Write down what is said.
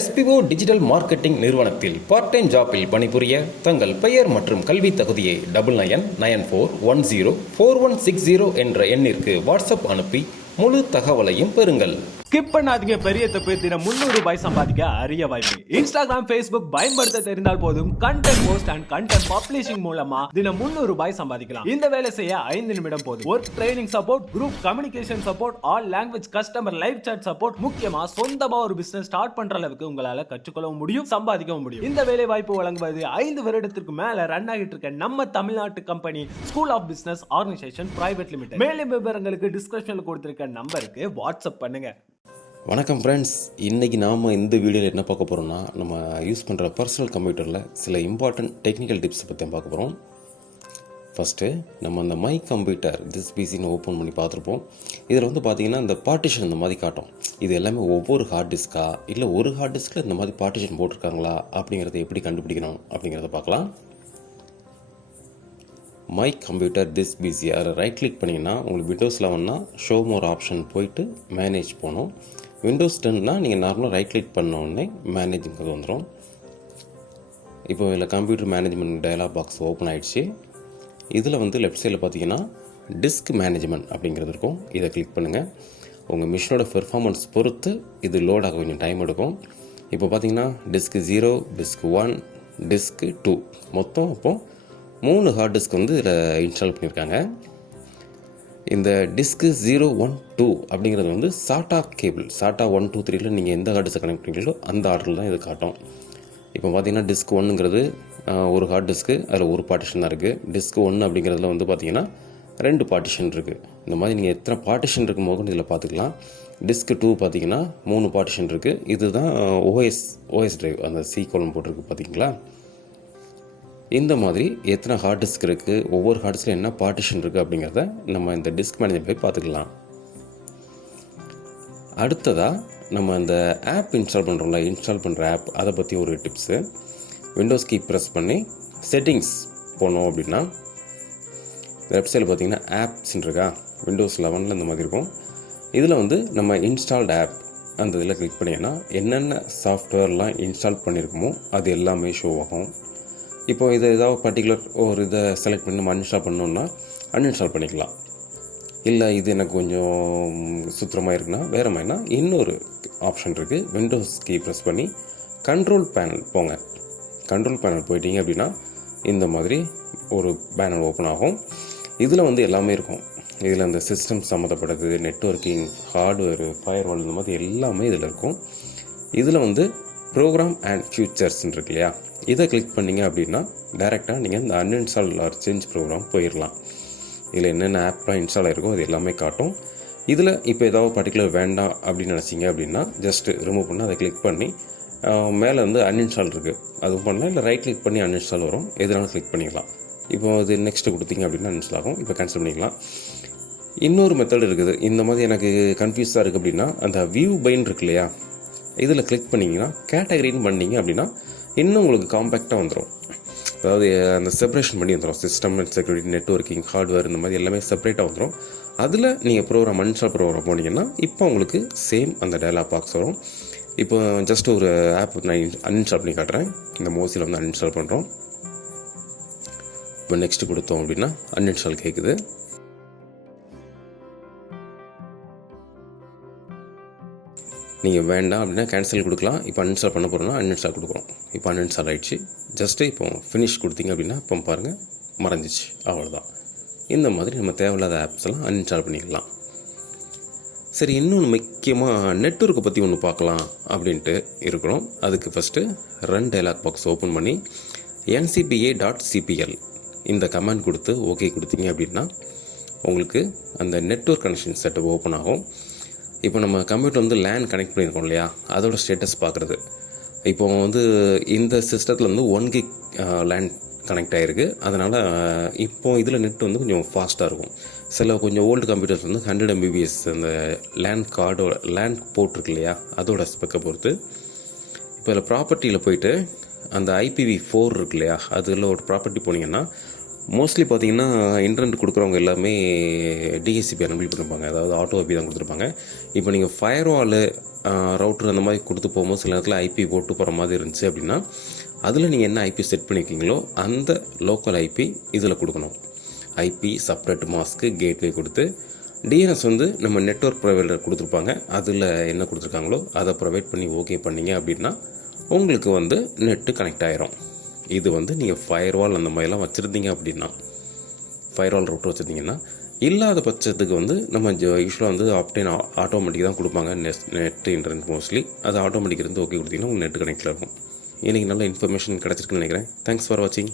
SPO digital marketing நிறுவனத்தில் part time ஜாப்பில் பணிபுரிய தங்கள் பெயர் மற்றும் கல்வி தகுதியை 9994104160 என்ற எண்ணிற்கு வாட்ஸ்அப் அனுப்பி முழு தகவலையும் பெறுங்கள். ஸ்கிப் பண்ணாதீங்க. பெரிய தப்பு. தினம் 300 ரூபாய் சம்பாதிக்க அரிய வாய்ப்பு. இன்ஸ்டாகிராம், Facebook பயன்படுத்த தெரிந்தால் போதும். Content post and content publishing மூலமா தினம் 300 ரூபாய் சம்பாதிக்கலாம். இந்த வேலை செய்ய 5 நிமிடம் போதும். Work training support, group communication support, all language customer live chat support, முக்கியமா சொந்தமா ஒரு பிசினஸ் ஸ்டார்ட் பண்ற அளவுக்கு உங்களால கற்றுக்கொள்ளவும் முடியும், சம்பாதிக்கவும் முடியும். இந்த வேலை வாய்ப்பு வழங்குவது 5 வருடத்திற்கு மேல ரன் ஆகிட்டு இருக்க நம்ம தமிழ்நாட்டு company school of business organisation private limited. மேலும் விவரங்களுக்கு டிஸ்கிரிப்ஷன்ல கொடுத்திருக்க நம்பருக்கு வாட்ஸ்அப் பண்ணுங்க. வணக்கம் ஃப்ரெண்ட்ஸ், இன்றைக்கி நாம் இந்த வீடியோவில் என்ன பார்க்க போகிறோம்னா, நம்ம யூஸ் பண்ணுற பர்சனல் கம்ப்யூட்டரில் சில இம்பார்ட்டன்ட் டெக்னிக்கல் டிப்ஸை பற்றி பார்க்க போகிறோம். ஃபஸ்ட்டு நம்ம அந்த மை கம்ப்யூட்டர் திஸ் பிசின்னு ஓப்பன் பண்ணி பார்த்துருப்போம். இதில் வந்து பார்த்திங்கன்னா இந்த பார்ட்டிஷன் இந்த மாதிரி காட்டும். இது எல்லாமே ஒவ்வொரு ஹார்ட் டிஸ்க்கா இல்லை ஒரு ஹார்ட் டிஸ்கில் இந்த மாதிரி பார்ட்டிஷன் போட்டிருக்காங்களா அப்படிங்கிறத எப்படி கண்டுபிடிக்கணும் அப்படிங்கிறத பார்க்கலாம். மை கம்ப்யூட்டர் திஸ் பிசி அதில் ரைட் கிளிக் பண்ணிங்கன்னா உங்களுக்கு விண்டோஸ் 11னா ஷோ மோர் ஆப்ஷன் போயிட்டு மேனேஜ் போகணும். விண்டோஸ் 10னா நீங்கள் நார்மலாக ரைட் கிளிக் பண்ண உடனே மேனேஜிங்க்கு வந்துடும். இப்போ இதில் computer management dialog box open ஆகிடுச்சு. இதில் வந்து லெஃப்ட் சைடில் பார்த்தீங்கன்னா டிஸ்க் மேனேஜ்மெண்ட் அப்படிங்கிறது இருக்கும். இதை கிளிக் பண்ணுங்கள். உங்கள் மிஷினோட பெர்ஃபார்மன்ஸ் பொறுத்து இது லோட் ஆக கொஞ்சம் டைம் எடுக்கும். இப்போ பார்த்தீங்கன்னா டிஸ்க் 0, டிஸ்க் 1, டிஸ்க் 2 மொத்தம் இப்போது 3 ஹார்ட் டிஸ்க் வந்து இதில் இன்ஸ்டால் பண்ணியிருக்காங்க. இந்த டிஸ்க்கு 012 அப்படிங்கிறது வந்து சாட்டா கேபிள், சாட்டா 123ல் நீங்கள் எந்த ஹார்ட் டிஸ்கை கனெக்ட் பண்ணிங்களோ அந்த ஆர்டரில் தான் இது காட்டும். இப்போ பார்த்தீங்கன்னா டிஸ்க் 1ங்கிறது ஒரு ஹார்ட் டிஸ்க்கு, அதில் ஒரு பார்ட்டிஷன் தான் இருக்குது. டிஸ்க் 1 அப்படிங்கிறதுல வந்து பார்த்தீங்கன்னா 2 பார்ட்டிஷன் இருக்குது. இந்த மாதிரி நீங்கள் எத்தனை பார்ட்டிஷன் இருக்கும் போது இதில் பார்த்துக்கலாம். டிஸ்க் 2 பார்த்தீங்கன்னா 3 பார்ட்டிஷன் இருக்குது. இதுதான் ஓஎஸ் டிரைவ், அந்த சி கோலம் போட்டிருக்கு பார்த்தீங்களா. இந்த மாதிரி எத்தனை ஹார்ட் டிஸ்க் இருக்குது, ஒவ்வொரு ஹார்ட் டிஸ்கில் என்ன பார்ட்டிஷன் இருக்குது அப்படிங்கிறத நம்ம இந்த டிஸ்க் மேனேஜர் போய் பார்த்துக்கலாம். அடுத்ததாக நம்ம இந்த ஆப் இன்ஸ்டால் பண்ணுறோம்ல, இன்ஸ்டால் பண்ணுற ஆப், அதை பற்றி ஒரு டிப்ஸு. விண்டோஸ் கீ ப்ரெஸ் பண்ணி செட்டிங்ஸ் போனோம் அப்படின்னா லெஃப்ட் சைடில் பார்த்தீங்கன்னா ஆப்ஸ்ன்னு இருக்கா, விண்டோஸ் 11ல் இந்த மாதிரி இருக்கும். இதில் வந்து நம்ம இன்ஸ்டால்டு ஆப் அந்த இதில் கிளிக் பண்ணிங்கன்னா என்னென்ன சாஃப்ட்வேர்லாம் இன்ஸ்டால் பண்ணியிருக்கோமோ அது எல்லாமே ஷோ ஆகும். இப்போ இதை ஏதாவது பர்டிகுலர் ஒரு இதை செலக்ட் பண்ணி நம்ம அன்இன்ஸ்டால் பண்ணோன்னா அன்இன்ஸ்டால் பண்ணிக்கலாம். இல்லை இது எனக்கு கொஞ்சம் சுத்தமாக இருக்குன்னா வேறு மாதிரினா இன்னொரு ஆப்ஷன் இருக்குது. விண்டோஸ் கீ ப்ரெஸ் பண்ணி கண்ட்ரோல் பேனல் போங்க. கண்ட்ரோல் பேனல் போயிட்டீங்க அப்படின்னா இந்த மாதிரி ஒரு பேனல் ஓப்பன் ஆகும். இதில் வந்து எல்லாமே இருக்கும். இதில் அந்த சிஸ்டம் சம்மந்தப்பட்டது, நெட்வொர்க்கிங், ஹார்ட்வேரு, ஃபயர்வால், இந்த மாதிரி எல்லாமே இதில் இருக்கும். இதில் வந்து ப்ரோக்ராம் அண்ட் ஃபியூச்சர்ஸ்ன்னு இருக்கு இல்லையா, இதை கிளிக் பண்ணிங்க அப்படின்னா டைரெக்டாக நீங்கள் இந்த அன்இன்ஸ்டால் ஆர் சேஞ்ச் ப்ரோக்ராம் போயிடலாம். இதில் என்னென்ன ஆப்லாம் இன்ஸ்டால் ஆகிருக்கோ அது எல்லாமே காட்டும். இதில் இப்போ ஏதாவது பர்டிகுலர் வேண்டாம் அப்படின்னு நினச்சிங்க அப்படின்னா ஜஸ்ட்டு ரிமூவ் பண்ணி அதை கிளிக் பண்ணி மேலே வந்து அன்இன்ஸ்டால் இருக்குது அதுவும் பண்ணலாம். இல்லை ரைட் கிளிக் பண்ணி அன்இன்ஸ்டால் வரும், எதனாலும் கிளிக் பண்ணிக்கலாம். இப்போ அது நெக்ஸ்ட்டு கொடுத்தீங்க அப்படின்னா அன்இன்ஸ்டால் ஆகும். இப்போ கேன்சல் பண்ணிக்கலாம். இன்னொரு மெத்தட் இருக்குது. இந்த மாதிரி எனக்கு கன்ஃபியூஸாக இருக்குது அப்படின்னா அந்த வியூ பைன் இருக்கு இல்லையா, இதில் கிளிக் பண்ணிங்கன்னா கேட்டகரின்னு பண்ணிங்க அப்படின்னா இன்னும் உங்களுக்கு காம்பேக்டாக வந்துடும். அதாவது அந்த செப்பரேஷன் பண்ணி வந்துடும். System and security, networking, hardware, இந்த மாதிரி எல்லாமே செப்பரேட்டாக வந்துடும். அதில் நீங்கள் ப்ரோக்ராம் அன்இன்ஸ்டால் ப்ரோக்ராம் போனீங்கன்னா இப்போ உங்களுக்கு சேம் அந்த டயலாக் பாக்ஸ் வரும். இப்போ ஜஸ்ட் ஒரு ஆப் நான் அன்இன்ஸ்டால் பண்ணி காட்டுறேன். இந்த மோசியில் வந்து அன்இன்ஸ்டால் பண்ணுறோம். இப்போ நெக்ஸ்ட்டு கொடுத்தோம் அப்படின்னா அன்இன்ஸ்டால் கேட்குது. நீங்கள் வேண்டாம் அப்படின்னா கேன்சல் கொடுக்கலாம். இப்போ அன்இன்ஸ்டால் பண்ண போகிறோம்னா அன்இன்ஸ்டால் கொடுக்குறோம். இப்போ அன்இன்ஸ்டால் ஆகிடுச்சு. ஜஸ்ட்டு இப்போ ஃபினிஷ் கொடுத்தீங்க அப்படின்னா இப்போ பாருங்கள் மறைஞ்சிச்சு, அவ்வளோதான். இந்த மாதிரி நம்ம தேவையில்லாத ஆப்ஸ் எல்லாம் அன்இன்ஸ்டால் பண்ணிக்கலாம். சரி, இன்னொன்று முக்கியமாக நெட்வொர்க்கை பற்றி ஒன்று பார்க்கலாம் அப்படின்ட்டு இருக்கிறோம். அதுக்கு first run dialog box open பண்ணி ncpa.cpl இந்த கமாண்ட் கொடுத்து ஓகே கொடுத்தீங்க அப்படின்னா உங்களுக்கு அந்த நெட்வொர்க் கனெக்ஷன் செட்டப் ஓப்பன் ஆகும். இப்போ நம்ம கம்ப்யூட்டர் வந்து லேன் கனெக்ட் பண்ணியிருக்கோம் இல்லையா, அதோட ஸ்டேட்டஸ் பார்க்குறது. இப்போ வந்து இந்த சிஸ்டத்தில் வந்து 1 gig லேன் கனெக்ட் ஆகிருக்கு. அதனால் இப்போது இதில் நெட் வந்து கொஞ்சம் ஃபாஸ்ட்டாக இருக்கும். சில கொஞ்சம் ஓல்டு கம்ப்யூட்டர்ஸ் வந்து 100 mbps அந்த லேன் கார்டோட லேன் போட்டிருக்கு இல்லையா, அதோட ஸ்பெக்கை பொறுத்து. இப்போ இதில் ப்ராப்பர்ட்டியில் போயிட்டு அந்த IPv4 இருக்கு இல்லையா, அதில் ஒரு ப்ராப்பர்ட்டி போனீங்கன்னா மோஸ்ட்லி பார்த்தீங்கன்னா இன்டர்நெட் கொடுக்குறவங்க எல்லாமே டிஹெச்சிபி அனபிள் பண்ணிருப்பாங்க, அதாவது ஆட்டோ ஐபி தான் கொடுத்துருப்பாங்க. இப்போ நீங்கள் ஃபயர்வாலு ரவுட்டர் அந்த மாதிரி கொடுத்து போகும்போது சில நேரத்தில் ஐபி போட்டு போகிற மாதிரி இருந்துச்சு அப்படின்னா அதில் நீங்கள் என்ன ஐபி செட் பண்ணியிருக்கீங்களோ அந்த லோக்கல் ஐபி இதில் கொடுக்கணும். ஐபி செப்பரேட் மாஸ்க்கு கேட்வே கொடுத்து டிஎன்எஸ் வந்து நம்ம நெட்வொர்க் ப்ரொவைடர் கொடுத்துருப்பாங்க, அதில் என்ன கொடுத்துருக்காங்களோ அதை ப்ரொவைட் பண்ணி ஓகே பண்ணிங்க அப்படின்னா உங்களுக்கு வந்து நெட்டு கனெக்ட் ஆகிரும். இது வந்து நீங்கள் ஃபயர்வால் அந்த மாதிரிலாம் வச்சுருந்தீங்க அப்படின்னா, ஃபயர்வால் ரூட்டர் வச்சுருந்தீங்கன்னா, இல்லாத பட்சத்துக்கு வந்து நம்ம யூஸ்வலாக வந்து ஆப்டைன் ஆட்டோமேட்டிக் தான் கொடுப்பாங்க. நெட் இன்டர்நெட் மோஸ்ட்லி அது ஆட்டோமேட்டிக் இருந்து ஓகே கொடுத்தீங்கன்னா உங்களுக்கு நெட் கனெக்டில் இருக்கும். இன்றைக்கி நல்ல இன்ஃபர்மேஷன் கிடச்சிருக்குன்னு நினைக்கிறேன். தேங்க்ஸ் ஃபார் வாட்சிங்.